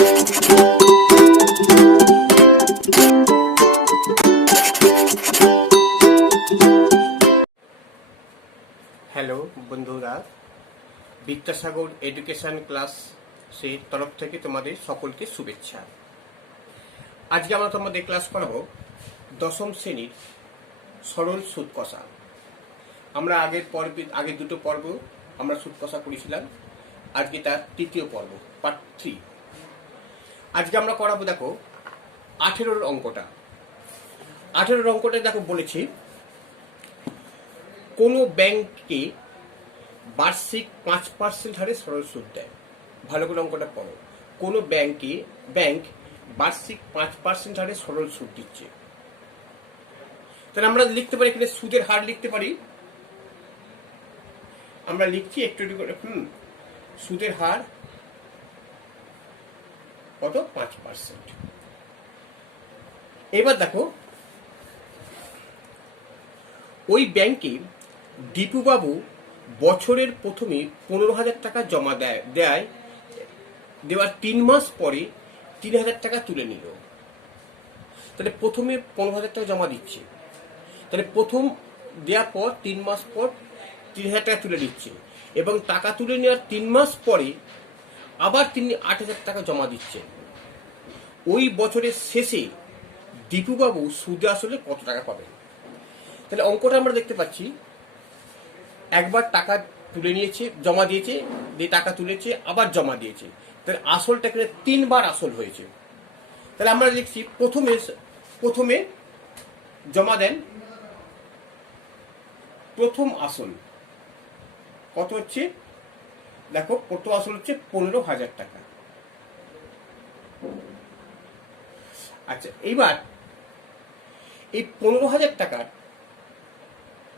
Hello বন্ধুরা, Vidyasagar education ক্লাসের তরফ থেকে তোমাদের সকলকে শুভেচ্ছা। আজকে আমরা তোমাদের ক্লাস করাবো দশম শ্রেণীর সরল সুদ কষা। আমরা আগের দুটো পর্ব আমরা সুদ কষা করেছিলাম, আজকে তার তৃতীয় পর্ব পার্ট 3। আজকে আমরা করাবো দেখো 18 অঙ্কটা। 18 অঙ্কটা দেখো বলেছি, কোনো ব্যাংকে বার্ষিক 5% হারে সরল সুদ দেয়। ভালো করে অঙ্কটা পড়ো। কোনো ব্যাংক বার্ষিক 5% হারে সরল সুদ দিচ্ছে। তাহলে আমরা লিখতে পারি, এখানে সুদের হার লিখতে পারি। আমরা লিখছি একটু করে, সুদের হার কত? 5%। এবার দেখো, ওই ব্যাংকে দীপুবাবু বছরের প্রথমে 15,000 টাকা জমা দেওয়ার 3 মাস পরে 3,000 টাকা তুলে নিল। তাহলে প্রথমে 15,000 টাকা জমা দিচ্ছে, তাহলে প্রথম দেওয়ার পর 3 মাস পর 3,000 টাকা তুলে নিচ্ছে, এবং টাকা তুলে নেওয়ার 3 মাস পরে আবার তিনি 8,000 টাকা জমা দিচ্ছেন। ওই বছরের শেষে দীপুবাবু সুদে আসলে কত টাকা পাবেন? তাহলে অঙ্কটা আমরা দেখতে পাচ্ছি, একবার টাকা তুলে নিয়েছে, জমা দিয়েছে, দিয়ে টাকা তুলেছে, আবার জমা দিয়েছে। তাহলে আসলটা এখানে 3 বার আসল হয়েছে। তাহলে আমরা লিখছি প্রথমে জমা দেন প্রথম আসল কত হচ্ছে? দেখো, প্রথম আসল হচ্ছে 15,000 টাকা। আচ্ছা, এইবার এই 15,000 টাকার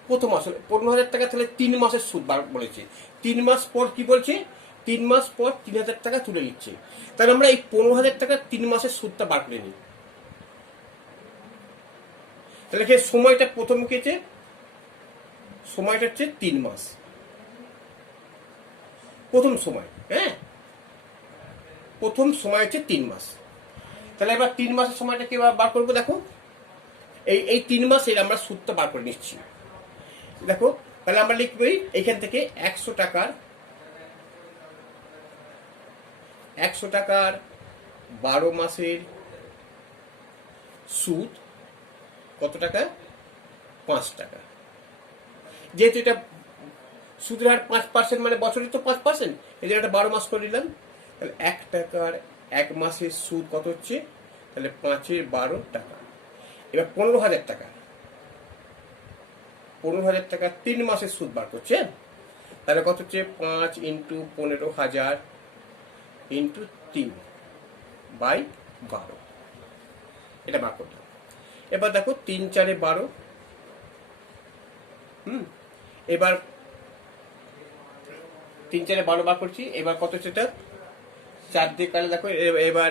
প্রথম আসল 15,000 টাকা, তাহলে 3 মাসের সুদ বলেছে। 3 মাস পর কি বলছে? 3 মাস পর 3,000 টাকা তুলে নিচ্ছে। তাহলে আমরা এই 15,000 টাকার 3 মাসের সুদটা বার করে নিই। তাহলে সময়টা প্রথম কেছে, সময়টা হচ্ছে 3 মাস, প্রথম সময়। হ্যাঁ, প্রথম সময় হচ্ছে 3 মাস। তাহলে এবার 3 মাসের সময়টা কি বার করবো? দেখো, এই 3 মাসের আমরা সুদটা বার করে নিচ্ছি। দেখো, তাহলে আমরা লিখবো এইখান থেকে 100 টাকার 12 মাসের সুদ কত টাকা? 5 টাকা। যেহেতু এটা সুদের হার 5%, মানে বছরে তো 5%, এই জন্য একটা 12 মাস করে নিলাম। তাহলে 1 টাকার 1 মাসের সুদ কত হচ্ছে? তাহলে 5 এর 12 টাকা। এবার 15,000 টাকা, 15,000 টাকা 3 মাসের সুদ বার করছে। তাহলে কত হচ্ছে? 5 × 15,000 × 3/12, এটা বার করলাম। এবার দেখো 3 × 4 = 12। এবার 3 × 4 = 12 বার করছি। এবার কত হচ্ছে? এটা 4 দিয়ে কাটলে দেখো, এবার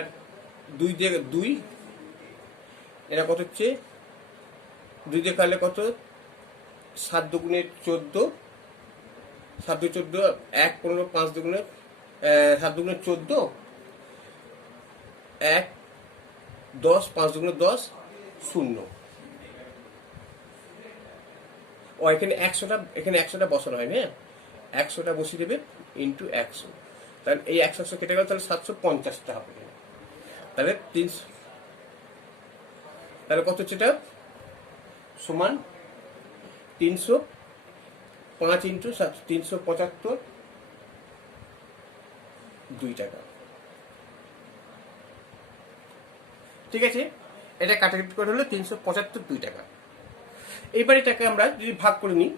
2 দিয়ে 2, এটা কত হচ্ছে? 2 দিয়ে কাটলে কত? 7 দুগুণে 14, 7 2 14, 1 15, 5 দুগুণে 7 দুগুণে 14, 1 10, 5 দুগুণে 10, 0। ও এখানে 100টা বসানো হয় না, 100টা বসিয়ে দেবে ইন্টু 100। তাহলে এই 100 কেটে গেল, তাহলে 750টা হবে। তাহলে 300, তাহলে কত হচ্ছে? এটা সমান 305 × 7, 375 2 টাকা। ঠিক আছে, এটা কাটাকাটি করে হলো 375 2 টাকা। এইবার এটাকে আমরা যদি ভাগ করে নিই,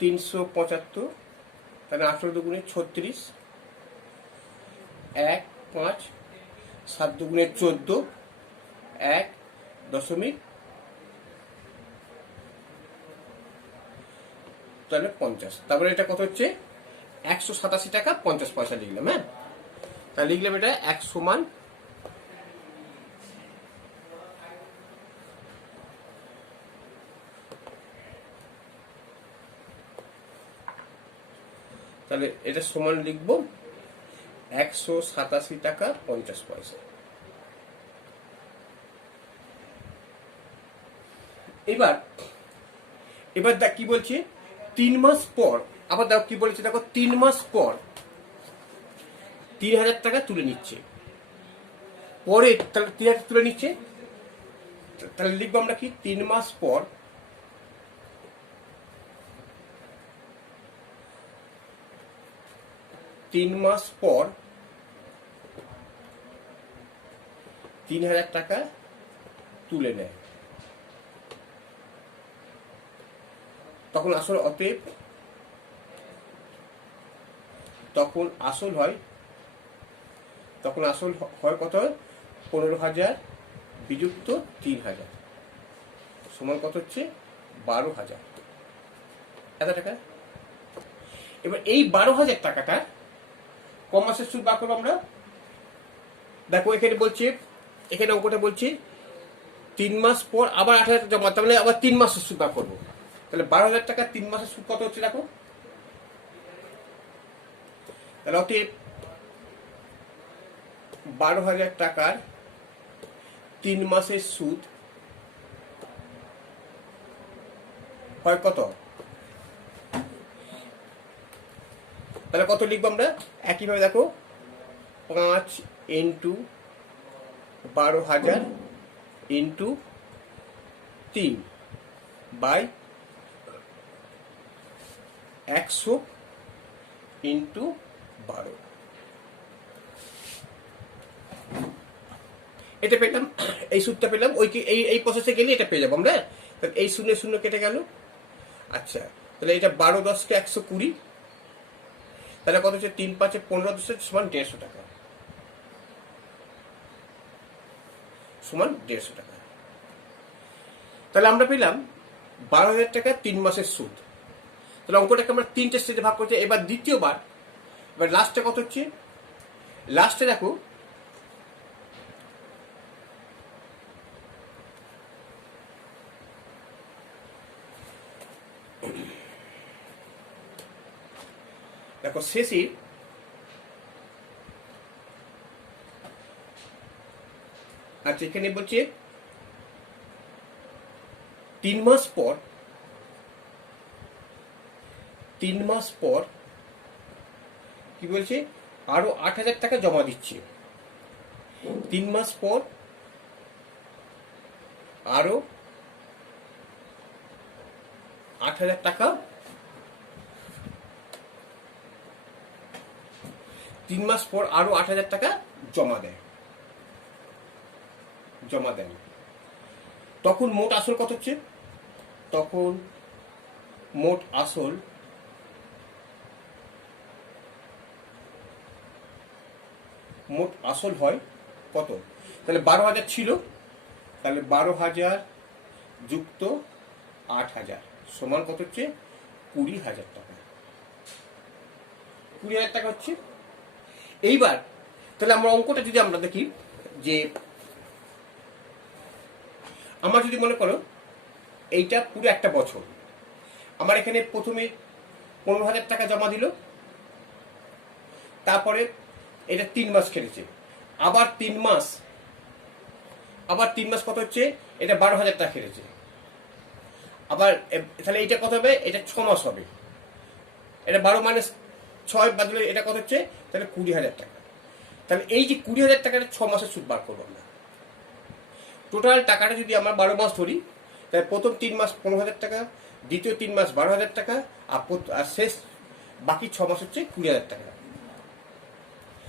375, তাহলে 18 দুগুণে 36, 1 5, 7 দুগুণে 14, 1 দশমিক, তাহলে 50। তারপরে এটা কত হচ্ছে? 187 টাকা 50 পয়সা লিখলাম। হ্যাঁ, তাহলে লিখলাম এটা 1 সমান তাহলে এটা সমান লিখব 187 টাকা 50 পয়সা। এবার এবার দেখ কি বলছে, 3 মাস পর আবার দেখো কি বলেছে, দেখো 3 মাস পর 3000 টাকা তুলে নিচ্ছে, পরে তাহলে 3000 তুলে নিচ্ছে, তাহলে লিখবো আমরা কি 3 মাস পর 3000 টাকা তুলে নেয়, তখন আসল অতএব তখন আসল হয় কত, 15,000 বিযুক্ত 3,000 সমান কত হচ্ছে 12,000 এত টাকা। এবার এই 12,000 টাকাটা ক মাসের সুদ বার করবো আমরা, দেখো এখানে বলছে, এখানে অঙ্কটা বলছে 3 মাস পর আবার 8,000 জমা, তার মানে আবার 3 মাসের সুদ বার করবো। তাহলে 12,000 টাকা 3 মাসের সুদ কত হচ্ছে দেখো, তাহলে অতএব 12,000 টাকার 3 মাসের সুদ হয় কত, তাহলে কত লিখবো আমরা, একইভাবে দেখো 5 ইন্টু 12,000 ইন্টু 3 বাই 100 ইন্টু 12, এটা পেলাম, এই সুদটা পেলাম, ওই এই প্রসেসে গেলে এটা পেয়ে যাবো আমরা। তাহলে এই 0 0 কেটে গেল। আচ্ছা, তাহলে এটা 12 10 120, তাহলে কত হচ্ছে 3 5 15 10 সমান 150 টাকা, সমান 150 টাকা। তাহলে আমরা পেলাম 12,000 টাকা 3 মাসের সুদ। তাহলে অঙ্কটাকে আমরা 3টে স্টেজে ভাগ করছি। এবার দ্বিতীয়বার, এবার লাস্টে কত হচ্ছে, লাস্টে দেখো দেখো শেষে আচ্ছা এখানে বলছে 3 মাস পর কি বলছে, আরো 8,000 টাকা জমা দিচ্ছে, 3 মাস পর আরো 8,000 টাকা, 3 মাস পর আরো 8,000 টাকা জমা দেন। তখন মোট আসল কত হচ্ছে, তখন মোট আসল হয় কত, তাহলে 12,000 ছিল, তাহলে 12,000 যুক্ত 8,000 সমান কত হচ্ছে 20,000 টাকা, 20,000 টাকা হচ্ছে। এইবার তাহলে আমরা অঙ্কটা যদি আমরা দেখি, যে আমার যদি মনে করো এইটা পুরো একটা বছর, আমার এখানে প্রথমে 15,000 টাকা জমা দিল, তারপরে এটা 3 মাস খেলেছে, আবার 3 মাস কত হচ্ছে, এটা 12,000 টাকা খেলেছে, আবার তাহলে এটা কত হবে, এটা 6 মাস হবে, এটা 12 মাইনাস 6 বাদ দিলে এটা কত হচ্ছে, তাহলে 20,000 টাকা। তাহলে এই যে 20,000 টাকাটা 6 মাসের সুদ বার করবো আমরা। টোটাল টাকাটা যদি আমরা 12 মাস ধরি, তাহলে প্রথম 3 মাস 15,000 টাকা, দ্বিতীয় 3 মাস 12,000 টাকা, আর শেষ বাকি 6 মাস হচ্ছে 20,000 টাকা।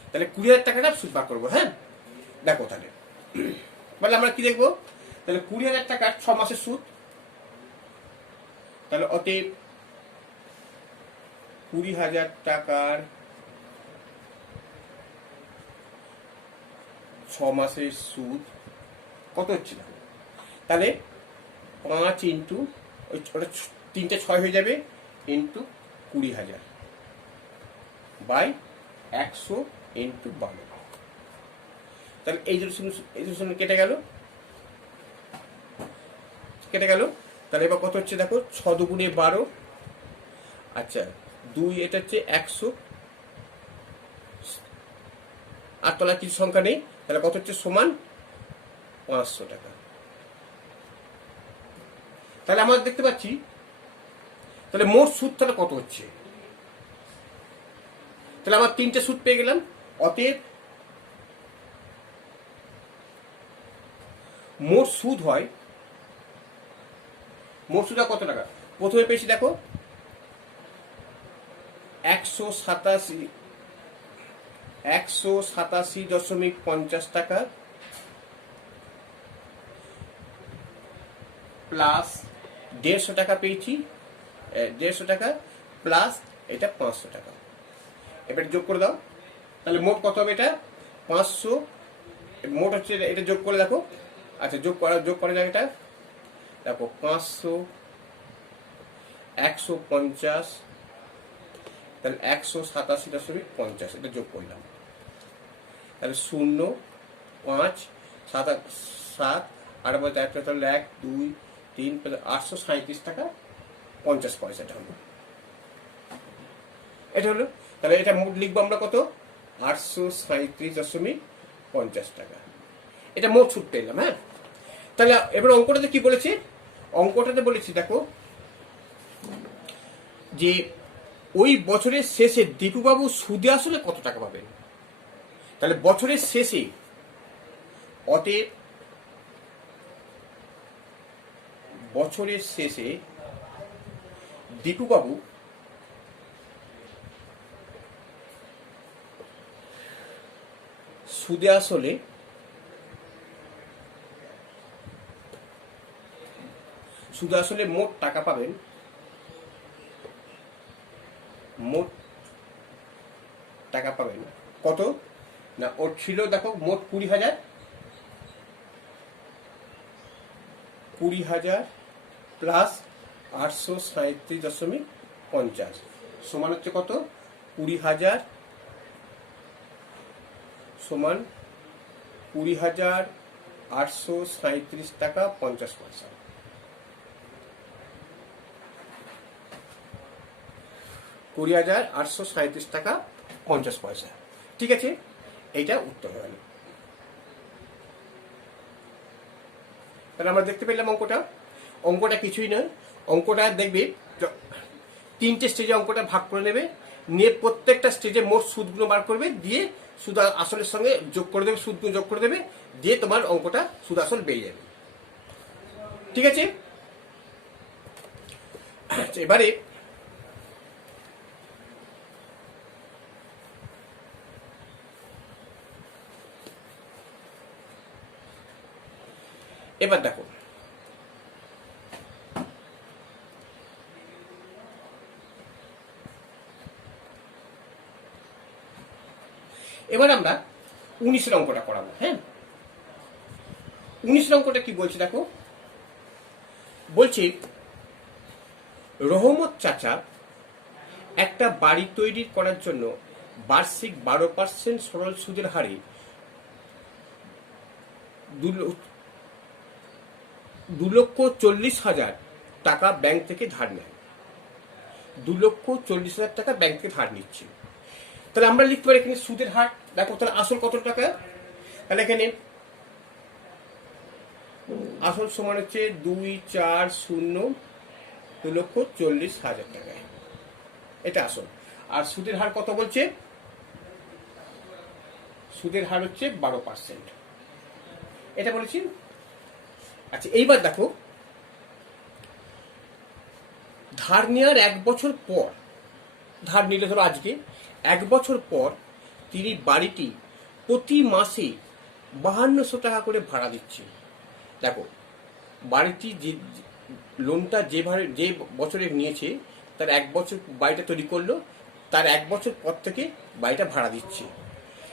তাহলে 20,000 টাকাটা সুদ বার করবো। হ্যাঁ দেখো তাহলে আমরা কি দেখবো, তাহলে 20,000 টাকার 6 মাসের সুদ, তাহলে অতএব 20,000 টাকার 6 মাসের সুদ কত হচ্ছে না, তাহলে 5 ইন্টু ওটা 3টে 6 হয়ে যাবে, ইন্টু 20,000 বাই 100 ইন্টু 12, তাহলে এই দুটো কেটে গেল। তাহলে এবার কত হচ্ছে দেখো, 6 দুগুণে 12, আচ্ছা 2 এটা হচ্ছে 100, আর তলায় কিছু সংখ্যা নেই, তাহলে কত হচ্ছে সমান 500 টাকা। তাহলে আমরা দেখতে পাচ্ছি তাহলে মোট সুদ তাহলে কত হচ্ছে। তাহলে আমার 3টে সুদ পেয়ে গেলাম। অতএব মোট সুদ হয়, মোট সুদ কত টাকা প্রথমে পেয়েছি দেখো 187.50 টাকা প্লাস 150 টাকা পেয়েছি, 150 টাকা প্লাস এটা 500 টাকা। এবার যোগ করে দাও, তাহলে মোট কত হবে এটা 500, মোট হচ্ছে এটা যোগ করে দেখো। আচ্ছা যোগ করা যাক, এটা দেখো 500, 150, তাহলে 187.50 এটা যোগ করলাম, তাহলে 0, 5, 7, 7 আর বলতে একটা, তাহলে 1, 2, 3, 837 টাকা 50 পয়সা এটা হলো। এটা হলো, তাহলে এটা মোট লিখবো আমরা কত 837.50 টাকা। এটা মোট সুদ পেলাম। হ্যাঁ, তাহলে এবার অঙ্কটাতে কি বলেছে, অঙ্কটাতে বলেছি দেখো যে ওই বছরের শেষে দীপুবাবু সুদে আসলে কত টাকা পাবেন। তাহলে বছরের শেষে, অতএব বছরের শেষে দীপুবাবু সুদে আসলে মোট টাকা পাবেন, মোট টাকা পাবেন কত না, ওর ছিল দেখো মোট 20,000 প্লাস 837.50 সমান হচ্ছে কত 20,000 সমান 20,837 টাকা 50 পয়সা। 20,837 টাকা 50 পয়সা। ঠিক আছে, এইটা উত্তর হয়ে গেল। তাহলে আমরা দেখতে পেলাম অঙ্কটা কিছুই নয়। অঙ্কটা দেখবে 3টে স্টেজে অঙ্কটা ভাগ করে নেবে, নিয়ে প্রত্যেকটা স্টেজে মোট সুদগুলো বার করবে, দিয়ে সুদ আসলের সঙ্গে যোগ করে দেবে, সুদগুলো যোগ করে দেবে, দিয়ে তোমার অঙ্কটা সুদ আসল বেরিয়ে যাবে। ঠিক আছে, এবারে দেখো এবার আমরা 19 অঙ্কটা করাবো। হ্যাঁ, 19 অঙ্কটা কি বলছে দেখো, বলছি রহমত চাচা একটা বাড়ি তৈরি করার জন্য বার্ষিক 12% সরল সুদের হারে 2,40,000 টাকা ব্যাংক থেকে ধার নেয়। 2,40,000 টাকা ব্যাংক থেকে ধার নিচ্ছে। তাহলে আমরা লিখতে পারি এখানে সুদের হার দেখো, তাহলে আসল কত টাকা, তাহলে এখানে আসল সমান হচ্ছে 2,40, 2,40,000 টাকা, এটা আসল। আর সুদের হার কত বলছে, সুদের হার হচ্ছে 12%, এটা বলেছি। আচ্ছা এইবার দেখো ধার নেওয়ার 1 বছর পর, ধার নিলে ধরো আজকে 1 বছর পর তিনি বাড়িটি প্রতি মাসে 5200 টাকা করে ভাড়া দিচ্ছে। দেখো বাড়িটি যে লোনটা যে বছরে নিয়েছে তার 1 বছর বাড়িটা তৈরি করলো, তার 1 বছর পর থেকে বাড়িটা ভাড়া দিচ্ছে।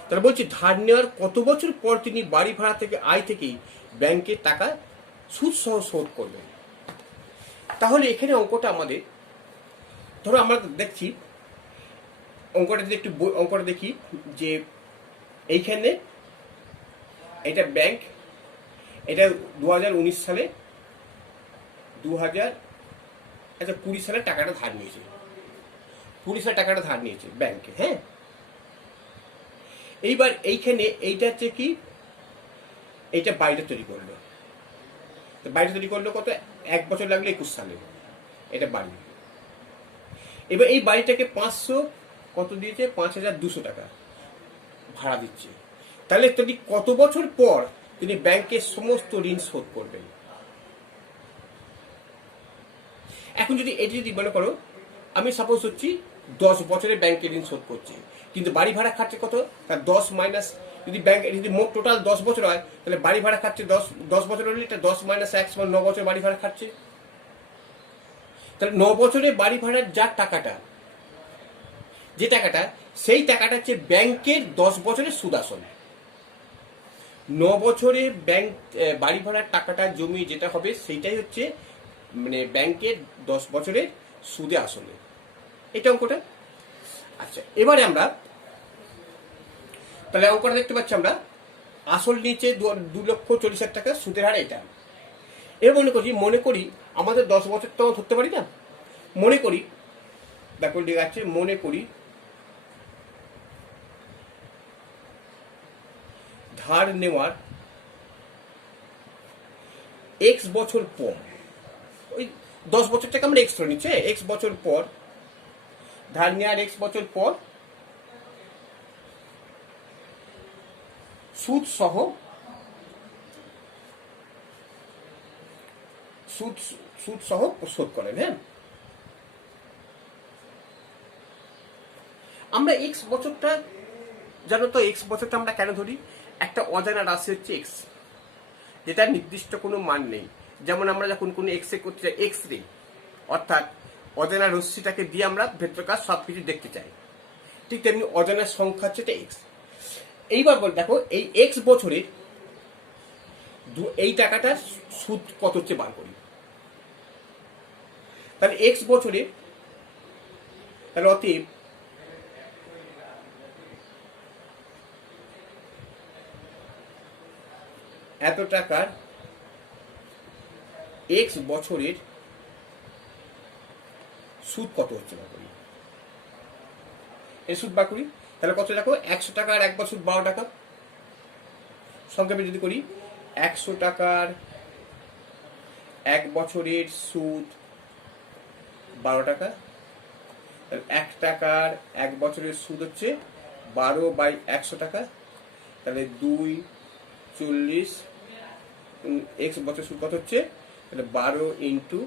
তাহলে বলছি ধার নেওয়ার কত বছর পর তিনি বাড়ি ভাড়া থেকে আয় থেকেই ব্যাংকের টাকা সুদ সহ শোধ করবেন। তাহলে এখানে অঙ্কটা আমাদের, ধরো আমরা দেখছি অঙ্কটা যদি একটু অঙ্কটা দেখি যে এইখানে এটা ব্যাংক, এটা 2019 সালে 2020 সালে টাকাটা ধার নিয়েছে। পুলিশের টাকাটা ধার নিয়েছে ব্যাংকে, হ্যাঁ। এইবার এইখানে এইটা হচ্ছে কি, এইটা বাড়িটা তৈরি করলো। বাড়িটা তৈরি করলো কত, 1 বছর লাগলো 21 সালে এটা বাড়ি। এবার এই বাড়িটাকে 500 কত দিয়েছে, 5200 টাকা ভাড়া দিচ্ছে। তাহলে তিনি কত বছর পর তিনি ব্যাংকের সমস্ত ঋণ শোধ করবেন? এখন যদি এটি যদি মনে করো আমি সাপোজ হচ্ছি 10 বছরে ব্যাংকের ঋণ শোধ করছি, কিন্তু বাড়ি ভাড়া খাচ্ছে কত, তার 10 মাইনাস, যদি ব্যাংক যদি মোট টোটাল 10 বছর হয় তাহলে বাড়ি ভাড়া খাচ্ছে 10 বছর হলে এটা 10 মাইনাস 1 সমান 9 বছর বাড়ি ভাড়া খাচ্ছে। তাহলে 9 বছরে বাড়ি ভাড়ার যা টাকাটা, যে টাকাটা, সেই টাকাটা হচ্ছে ব্যাংকের 10 বছরের সুদ আসল। 9 বছরে ব্যাংক বাড়ি ভাড়ার টাকাটা জমি যেটা হবে সেইটাই হচ্ছে মানে ব্যাংকের 10 বছরের সুদে আসলে, এটা অঙ্কটা। আচ্ছা, এবারে আমরা তাহলে অঙ্কটা দেখতে পাচ্ছি আমরা, আসল নিচে 2,40,000 টাকা, সুদের হার এটা। এবার মনে করি আমাদের 10 বছর তো ধরতে পারি না, মনে করি দেখো ঠিক আছে, মনে করি ধার নেওয়ার এক্স বছর পর, ওই 10 বছর টাকা আমরা এক্স ধরে নিচ্ছে, এক্স বছর পর ধার নেওয়ার এক্স বছর পর সুদ সহ শোধ করেন, হ্যাঁ। আমরা এক্স বছরটা জানো তো, এক্স বছরটা আমরা কেন ধরি, একটা অজানা রাশি হচ্ছে এক্স, যেটা নির্দিষ্ট কোনো মান নেই। যেমন আমরা যখন কোনো এক্স রে করতে চাই, এক্স রে অর্থাৎ অজানা রশ্মিটাকে দিয়ে আমরা ভেতরকার সব কিছু দেখতে চাই, ঠিক তেমনি অজানা সংখ্যা হচ্ছে এক্স। এইবার দেখো এই এক্স বছরে এই টাকাটার সুদ কত হচ্ছে বার করি। তাহলে এক্স বছরে, তাহলে অতএব এত টাকার এক্স বছরের সুদ কত হচ্ছে বার করি। এই সুদ বার করি, তাহলে কত দেখো, 100 টাকার 1 বছর 12 টাকা, সংক্ষেপে যদি করি 100 টাকার 1 বছরের সুদ 12 টাকা, 1 টাকার 1 বছরের সুদ হচ্ছে 12/100 টাকা, তাহলে 240, এক্স বছর সুদ কত হচ্ছে, তাহলে 12 ইন্টু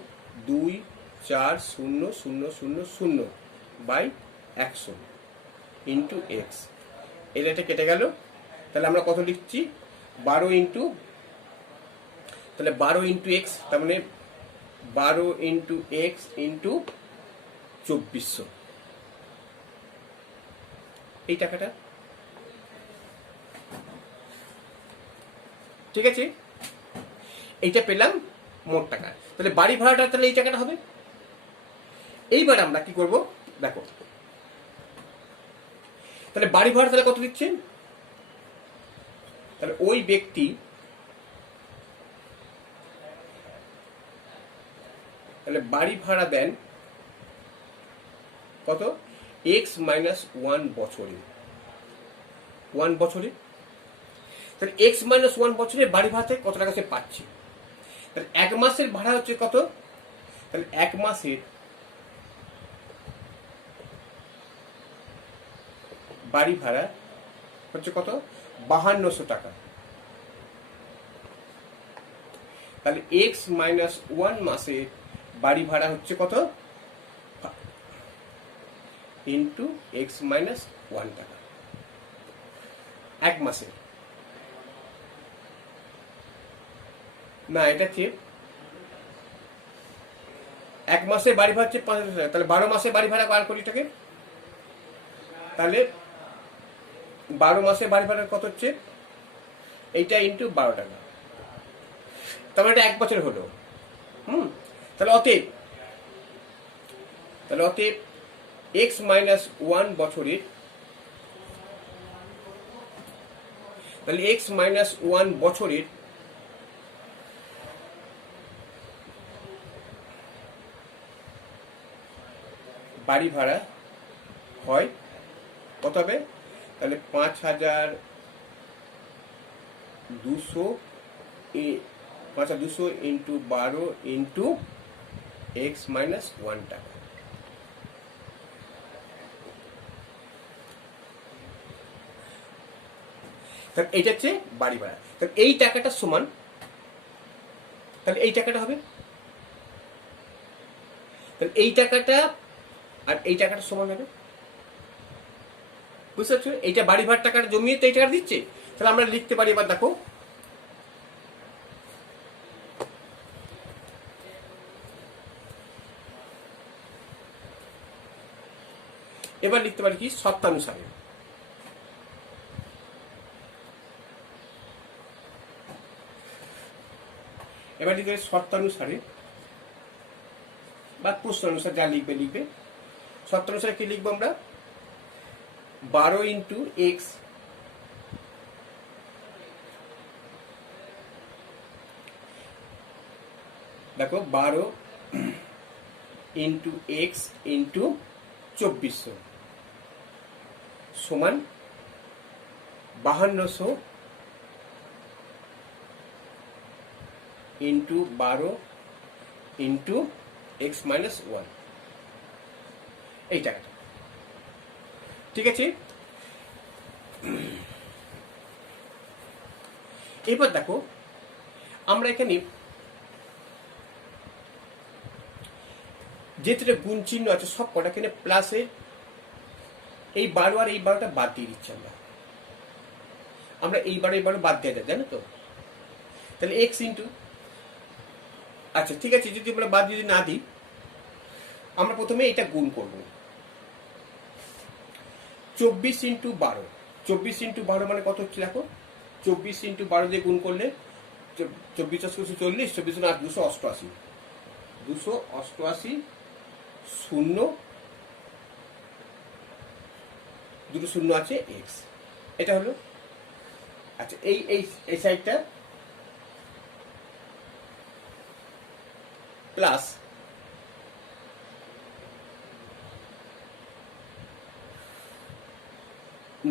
240,000/100 ইন্টু এক্স, এটা কেটে গেল। তাহলে আমরা কত লিখছি, 12 ইন্টু, তাহলে 12 ইন্টু এক্স, তার মানে 12 ইন্টু এক্স ইন্টু 2400, এই টাকাটা, ঠিক আছে। এইটা পেলাম মোট টাকা। তাহলে বাড়ি ভাড়াটা তাহলে এই টাকাটা হবে। এইবার আমরা কি করব দেখো, তাহলে বাড়ি ভাড়া তাহলে কত দিচ্ছে, তাহলে ওই ব্যক্তি তাহলে বাড়ি ভাড়া দেন কত, এক্স মাইনাস 1 বছরে, 1 বছরে, তাহলে এক্স মাইনাস 1 বছরে বাড়ি ভাড়া থেকে কত টাকা সে পাচ্ছে। তাহলে 1 মাসের ভাড়া হচ্ছে কত, তাহলে 1 মাসের বাড়ি ভাড়া হচ্ছে কত, 5200 টাকা। তাহলে এক্স মাইনাস 1 মাসের বাড়ি ভাড়া হচ্ছে কত, ইন্টু এক্স মাইনাস 1 টাকা 1 মাসে, না এটা ঠিক, 1 মাসে বাড়ি ভাড়া হচ্ছে 5000 টাকা, তাহলে 12 মাসে বাড়ি ভাড়া বার করি টাকে, তাহলে 12 মাসে বাড়ি ভাড়া কত হচ্ছে, এইটা ইন্টু 12 টাকা, তাহলে এটা 1 বছর হলো। তাহলে অতএব এক্স মাইনাস 1 বছরের, তাহলে এক্স মাইনাস 1 বছরের বাড়ি ভাড়া হয় কত হবে, তাহলে 5200 5200 ইন্টু 12 ইন্টু x মাইনাস 1 টাকা। তাহলে এইটা হচ্ছে বাড়ি ভাড়া। তাহলে এই টাকাটা সমান, তাহলে এই টাকাটা হবে, তাহলে এই টাকাটা আর এই টাকাটা সমান হবে। বুঝতে পারছো? এইটা বাড়ি ভাড়ার টাকাটা জমিয়ে তো এই টাকাটা দিচ্ছে। তাহলে আমরা লিখতে পারি, এবার দেখো এবার লিখতে পারি কি শর্তানুসারে। এবার লিখতে পারি শর্তানুসারে বা প্রশ্ন অনুসারে যা লিখবে লিখবে। শর্তানুসারে কি লিখবো আমরা, 12 ইন্টু এক্স দেখো 12 ইন্টু এক্স ইন্টু 2400 সমান 5200 ইন্টু 12 ইন্টু এক্স মাইনাস 1, এই টাকাটা। ঠিক আছে, এবার দেখো আমরা এখানে যেটা গুণ চিহ্ন আছে সব কটা এখানে প্লাসে এই 12 আর এই 12টা বাদ দিয়ে দিচ্ছি আমরা এই 12 বাদ দিয়ে যায়, জানো তো? তাহলে এক্স ইন্টু, আচ্ছা ঠিক আছে, যদি আমরা বাদ যদি না দিই, আমরা প্রথমে এটা গুণ করব 24 ইন্টু 12। 24 ইন্টু 12 মানে কত হচ্ছে দেখো, 24 ইন্টু 12 দিয়ে গুণ করলে 24 40, 24 আর 288, 288 শূন্য, দুটো শূন্য আছে এক্স, এটা হলো। আচ্ছা এই এই এই সাইডটা প্লাস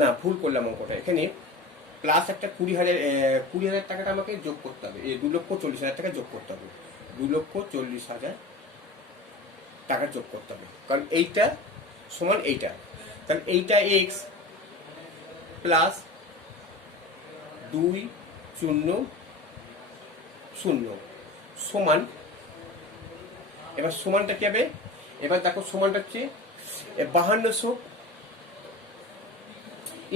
না, ভুল করলাম অঙ্কটা। এখানে প্লাস একটা 20,000 টাকাটা আমাকে যোগ করতে হবে, 2,40,000 টাকা যোগ করতে হবে, 2,40,000 টাকা যোগ করতে হবে, কারণ এইটা সমান এইটা। তাহলে এইটা এক্স প্লাস 2,0,0 সমান, এবার সমানটা কি হবে, এবার দেখো সমানটা হচ্ছে 5200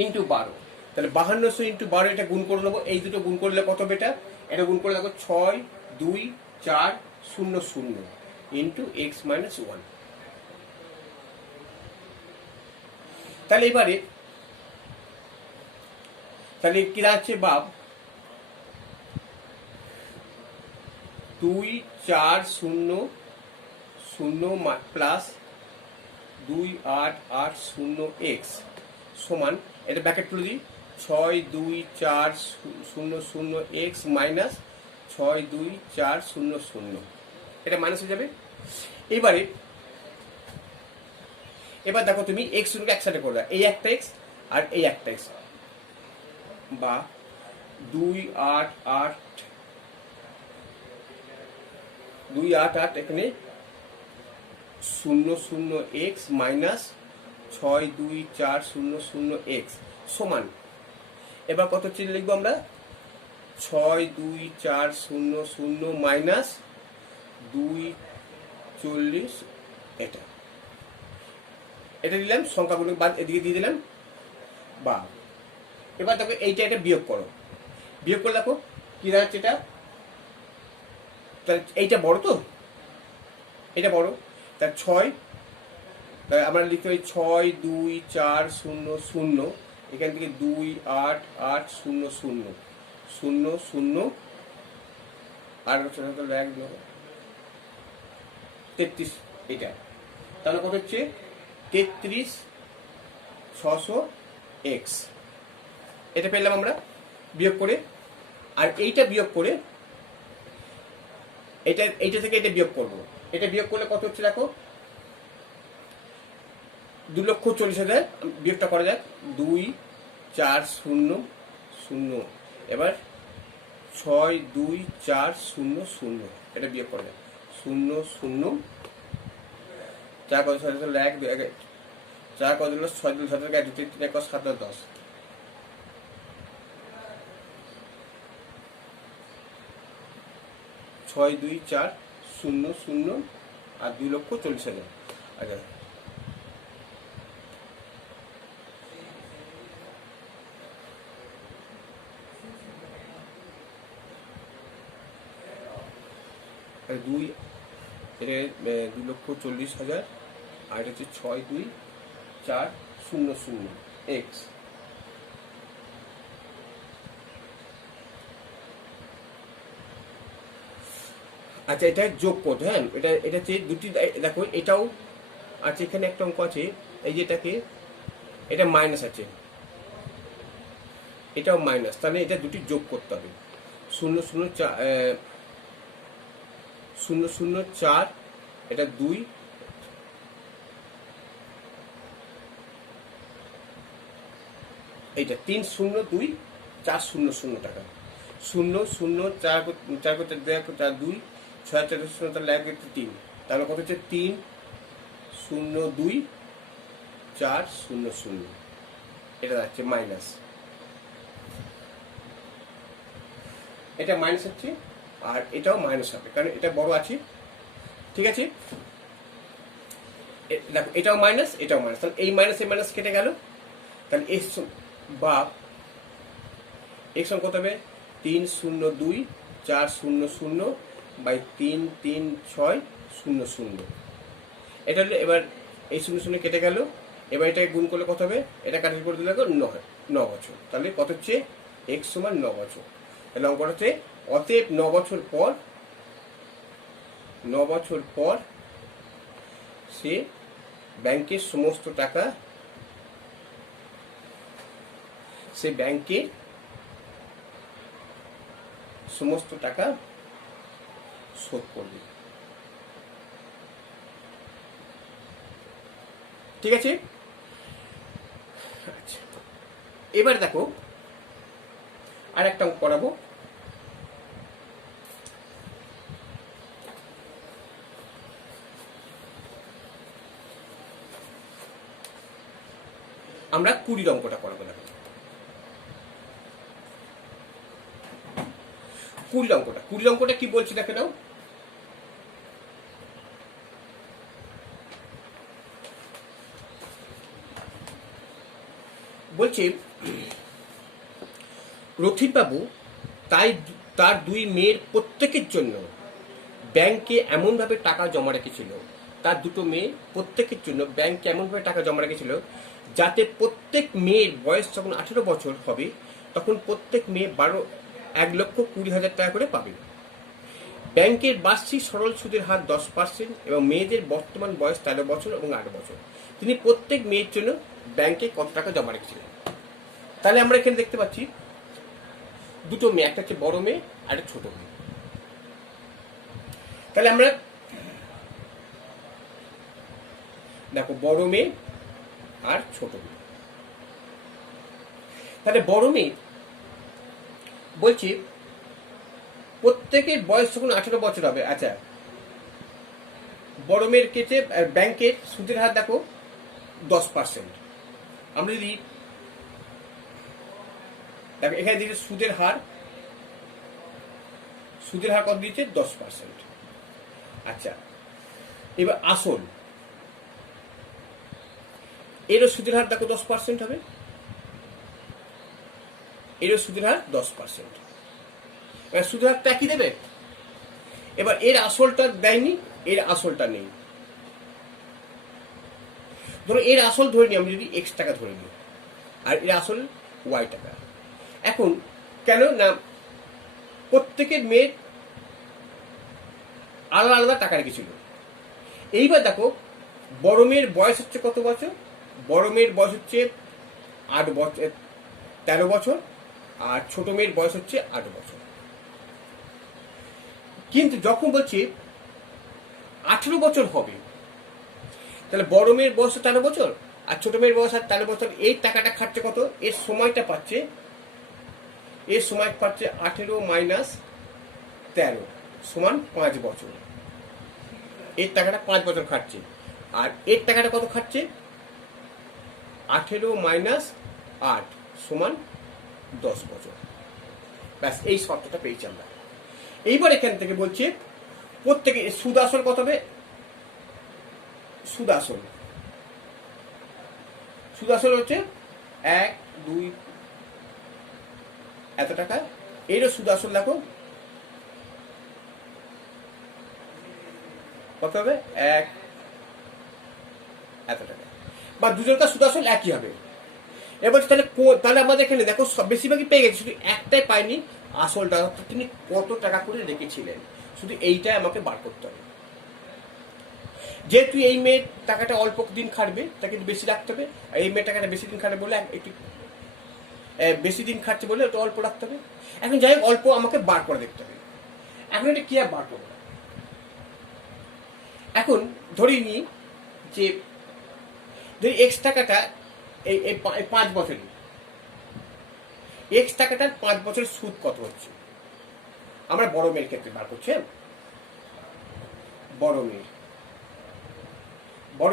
ইন্টু 12। তাহলে 5200 ইন্টু 12 এটা গুণ করে নেবো, এই দুটো গুণ করলে কত হবে, এটা গুণ করে দেখো 6,2,4,0,0 ইন্টু এক্স মাইনাস 1। তাহলে এবারে তাহলে কি দাঁড়াচ্ছে বাব, 2,4,0,0 প্লাস 2,8,8,0 এক্স সমান, এটা ব্র্যাকেট তুলে দিই, 6,2,4,0,0 এক্স মাইনাস 6,2,4,0,0, এটা মাইনাস হয়ে যাবে। এবার দেখো তুমি এক্স গুলোকে একসাথে করে দাও, এই একটা এক্স আর এই একটা এক্স, বা 2,8,8 এখানে 0,0 এক্স মাইনাস 6,2,4,0,0 এক্স সমান, এবার কত চিহ্ন লিখবো আমরা, 6,2,4,0,0 মাইনাস 2,40, এটা দিলাম, সংখ্যাগুলো বাদ এদিকে দিয়ে দিলাম, বা এবার দেখো এইটা এটা বিয়োগ করো, বিয়োগ করে দেখো কি দাঁড়াচ্ছে, এটা এইটা বড়, তো এটা বড়, তার 6, আমরা লিখতে পারি 6,2,4,0,0, এখান থেকে 2,8,8,0,0 আর 33, এটা তাহলে কত হচ্ছে 33,600 এক্স, এটা পেলাম আমরা বিয়োগ করে। আর এইটা বিয়োগ করে এইটা থেকে এটা বিয়োগ করবো, এটা বিয়োগ করলে কত হচ্ছে দেখো 2,40,000 বিয়োগটা করা যাক, 2 4 0 0, এবার 6 2 4 0 0, এটা বিয়োগ করা যাক, 0 0 4 কত 6 1 2 1 4 কত হলো 6 2 7 1 2 3 3 1 7 10, 6 2 4 0 0 আর 2,40,000। আচ্ছা, দুই, এটা 2,40,000 আর এটা হচ্ছে 6 2 4 0 0 এক্স। আচ্ছা, এটা যোগ করতে, হ্যাঁ, এটা হচ্ছে দুটি, দেখো এটাও আছে, এখানে একটা অঙ্ক আছে, এই যে এটা মাইনাস আছে, এটাও মাইনাস, তাহলে এটা দুটি যোগ করতে হবে, 0 0 0 0 4, এটা 2, এইটা 3 0 2 4 0 0 টাকা, 0 0 4 4 4 2 6 4 0 তাহলে 1 3, তাহলে কত হচ্ছে 3 0 2 4 0 0, এটা যাচ্ছে মাইনাস, এটা মাইনাস হচ্ছে, আর এটাও মাইনাস হবে কারণ এটা বড় আছে, ঠিক আছে। দেখো এটাও মাইনাস, এটাও মাইনাস, তাহলে এই মাইনাস এই মাইনাস কেটে গেল, তাহলে এক্স বা এক্স কত হবে 3 0 2 4 0 0 বাই 3 3 6 0 0, এটা হলো, এবার এই 0 0 কেটে গেল, এবার এটাকে গুণ করলে কত হবে, এটা কাটিং করে দিলে 9 বছর, তাহলে কত হচ্ছে এক্স সমান 9 বছর, তাহলে অঙ্কটা হচ্ছে অতএব 9 বছর পর, 9 বছর পর সে ব্যাংকের সমস্ত টাকা, সে ব্যাংকে সমস্ত টাকা শোধ করবে, ঠিক আছে। আচ্ছা, এবার দেখো আর একটা অঙ্ক করাবো, আমরা 20 অঙ্কটা করাবো। দেখো 20 অঙ্কটা কি বলছি দেখে নাও, বলছে রথিন বাবু তার 2 মেয়ের প্রত্যেকের জন্য ব্যাংকে এমনভাবে টাকা জমা রেখেছিল, তার 2টো মেয়ে প্রত্যেকের জন্য ব্যাংকে এমনভাবে টাকা জমা রেখেছিল যাতে প্রত্যেক মেয়ের বয়স যখন 18 বছর হবে তখন প্রত্যেক মেয়ে 1,20,000 টাকা করে পাবে। ব্যাংকের বার্ষিক সরল সুদের হার 10% এবং মেয়েদের বর্তমান বয়স 13 বছর এবং 8 বছর। তিনি প্রত্যেক মেয়ের জন্য ব্যাংকে কত টাকা জমা রেখেছিলেন? তাহলে আমরা এখানে দেখতে পাচ্ছি 2টো মেয়ে, একটা হচ্ছে বড় মেয়ে আর একটা ছোট মেয়ে। তাহলে আমরা দেখো বড় মেয়ে আর ছোট মেয়ে, তাহলে বড় মেয়ে বলছি প্রত্যেকের বয়স যখন 18 বছর হবে। আচ্ছা, বড় মেয়ের ক্ষেত্রে ব্যাংকের সুদের হার দেখো 10%। আমরা যদি দেখো এখানে দেখি সুদের হার কত দিয়েছে 10%। আচ্ছা, এবার আসল এরও সুদের হার দেখো 10% হবে, এরও সুদের হার 10%। এবার সুদের হারটা কি দেবে? এবার এর আসলটা দেয়নি, এর আসলটা নেই। ধরো এর আসল ধরে নিই, আমি যদি x টাকা ধরে নিই আর এর আসল y টাকা। এখন কেন না প্রত্যেকের মেয়ের আলাদা আলাদা টাকা রেখেছিল। এইবার দেখো বড় মেয়ের বয়স হচ্ছে কত বছর? বড় মেয়ের বয়স হচ্ছে 8 বছর, 13 বছর, আর ছোট মেয়ের বয়স হচ্ছে 8 বছর। কিন্তু যখন বলছি 18 বছর হবে, তাহলে বড় মেয়ের বয়স 13 বছর আর ছোট মেয়ের বয়স 13 বছর। এই টাকাটা খাচ্ছে কত? এর সময়টা পাচ্ছে, এর সময় পাচ্ছে 18 মাইনাস 13 সমান 5 বছর। এর টাকাটা 5 বছর খাচ্ছে। আর এর টাকাটা কত খাচ্ছে? 18 মাইনাস 8 সমান 10 বছর। ব্যাস, এই শর্তটা পেয়েছি আমরা। এইবার এখান থেকে বলছে প্রত্যেকে সুদ আসল কত হবে? সুদ আসল হচ্ছে 1 2 এত টাকা। এরও সুদ আসল দেখো কত হবে? 1 এত টাকা। বা দুজনকার সুদ আসল একই হবে। এবার তাহলে আমাদের এখানে দেখো বেশিরভাগই পেয়ে গেছে, শুধু একটাই পাইনি, আসলটা। তিনি কত টাকা করে রেখেছিলেন, শুধু এইটাই আমাকে বার করতে হবে। যেহেতু এই মেয়ের টাকাটা অল্প দিন খাটবে, তাকে বেশি রাখতে হবে। আর এই মেয়ের টাকাটা বেশি দিন খাটবে বলে একটু বেশি দিন খাটছে বলে ওটা অল্প রাখতে হবে। এখন যাই হোক, অল্প আমাকে বার করে দেখতে হবে। এখন এটা কি আর বার করবো? এখন ধরে নিই যে এক্স টাকাটা এই 5 বছরই, এক্স টাকাটার 5 বছরের সুদ কত হচ্ছে? আমরা বড় মেয়ের ক্ষেত্রে বার করছি। বড়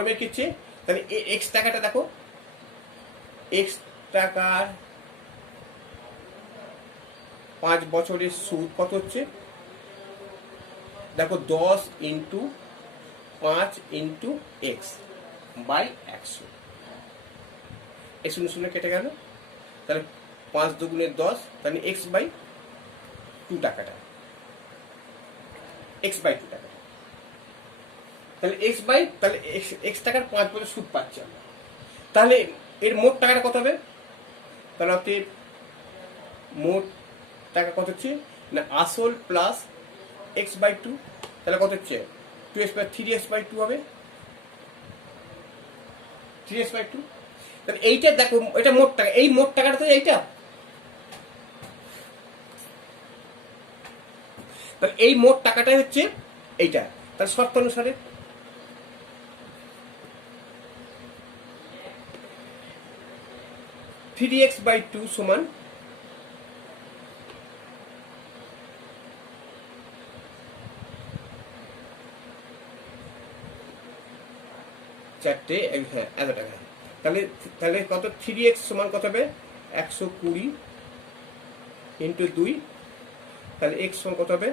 মেয়ের ক্ষেত্রে তাহলে এক্স টাকাটা দেখো, এক্স টাকার 5 বছরের সুদ কত হচ্ছে? দেখো 10 ইন্টু 5 ইন্টু এক্স বাই 100। এই 0 কেটে গেল। তাহলে 5 দুগুণে 10, তাহলে এক্স বাই 2 টাকাটা, এক্স বাই 2 টাকাটা। তাহলে এক্স টাকার 5 বছর সুদ পাচ্ছি আমরা। তাহলে এর মোট টাকাটা কত হবে? তাহলে মোট টাকা কত হচ্ছে না, আসল প্লাস এক্স বাই 2, তাহলে কত হচ্ছে? 3x বাই 2 হবে, 3x বাই 2। তাহলে এইটা দেখো, এটা মোট টাকা। এই মোট টাকাটা তো এইটা। তাহলে এই মোট টাকাটাই হচ্ছে এইটা। তাহলে শর্ত অনুসারে 3x বাই 2 সমান চারটে, হ্যাঁ এত টাকা। তাহলে কত? 3x সমান কত হবে? 120 ইন্টু 2। তাহলে x সমান কত হবে?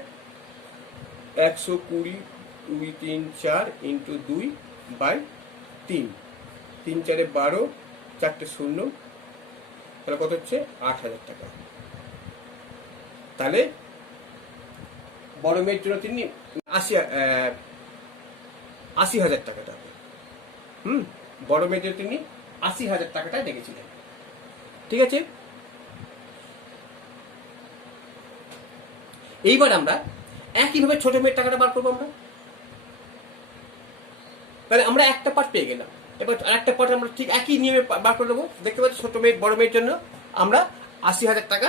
120 2 3 4 ইন্টু 2 বাই 3। 3 4 12, 4টে 0, তাহলে কত হচ্ছে? 8,000 টাকা। তাহলে বড় মেয়ের জন্য তিনি 80,000 টাকাটা, বড় মেয়েদের তিনি 80,000 টাকাটা রেখেছিলেন। ঠিক আছে। এইবার আমরা একইভাবে ছোট মেয়ের টাকাটা বার করবো আমরা। তাহলে আমরা একটা পার্ট পেয়ে গেলাম। এবার আরেকটা পার্ট আমরা ঠিক একই নিয়মে বার করে দেবো। দেখতে পাচ্ছি ছোট মেয়ে বড় মেয়ের জন্য আমরা 80,000 টাকা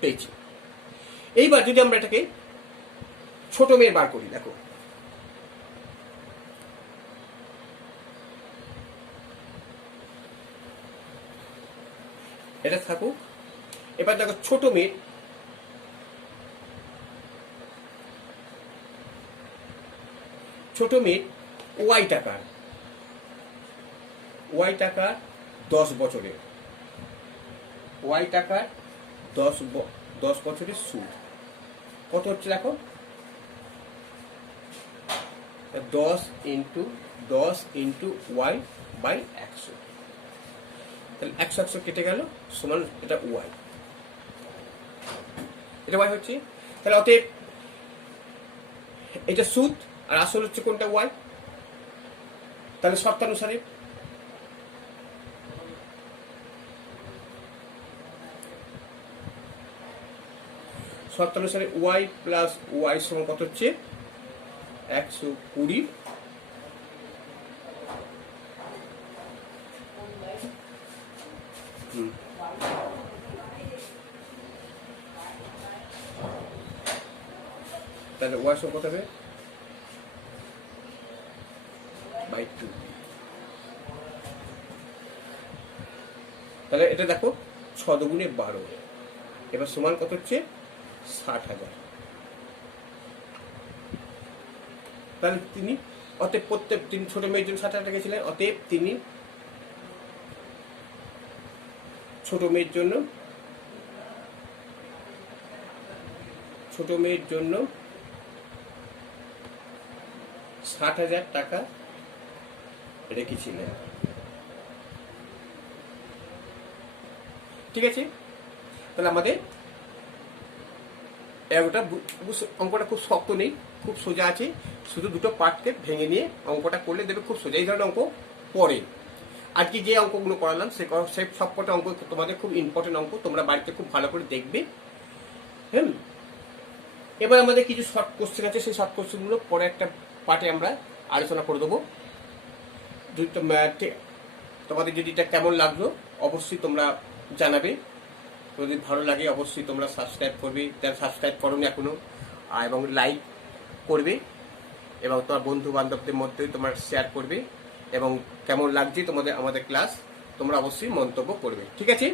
পেয়েছি। এইবার যদি আমরা এটাকে ছোট মেয়ের বার করি, দেখো এটা থাকুক। এবার দেখো ছোট মেয়ের ওয়াই টাকার 10 বছরের, ওয়াই টাকার 10 বছরের সুদ কত হচ্ছে? দেখো 10 ইন্টু ওয়াই বাই 100। তাহলে 100 কেটে গেল, সমান এটা ওয়াই, এটা ওয়াই হচ্ছে। তাহলে অতএব এটা সুদ আর আসল হচ্ছে কোনটা? ওয়াই। তাহলে শর্তানুসারে ওয়াই প্লাস ওয়াই সমান কত হচ্ছে? 120। তাহলে ওয়াই সমান কত হবে? বাই 2। তাহলে এটা দেখো 6 দুগুণে 12, এবার সমান কত হচ্ছে 60,000। তাহলে তিনি অতএব তিনি ছোট মেয়ের জন্য 60,000 টাকা ছিলেন, অতএব তিনি ছোট মেয়ের জন্য 60,000 টাকা রেখেছিলেন। ঠিক আছে, তাহলে আমাদের অঙ্কটা খুব শক্ত নেই, খুব সোজা আছে, শুধু দুটো পার্টকে ভেঙে নিয়ে অঙ্কটা করলে দেবে খুব সোজা। এই ধরনের অঙ্ক পরে আজকে যে অঙ্কগুলো করালাম সেই সবকটা অঙ্ক তোমাদের খুব ইম্পর্টেন্ট অঙ্ক, তোমরা বাড়িতে খুব ভালো করে দেখবে। হ্যাঁ, এবার আমাদের কিছু শর্ট কোশ্চেন আছে, সেই শর্ট কোশ্চেনগুলো পরে একটা পার্টে আমরা আলোচনা করে দেবো। তোমাদের যদি এটা কেমন লাগলো অবশ্যই তোমরা জানাবে, যদি ভালো লাগে অবশ্যই তোমরা সাবস্ক্রাইব করবে, যারা সাবস্ক্রাইব করোনি এখনো, এবং লাইক করবে, এবং তোমার বন্ধু বান্ধবদের মধ্যে তোমরা শেয়ার করবে, এবং কেমন লাগছে তোমাদের আমাদের ক্লাস তোমরা অবশ্যই মন্তব্য করবে। ঠিক আছে।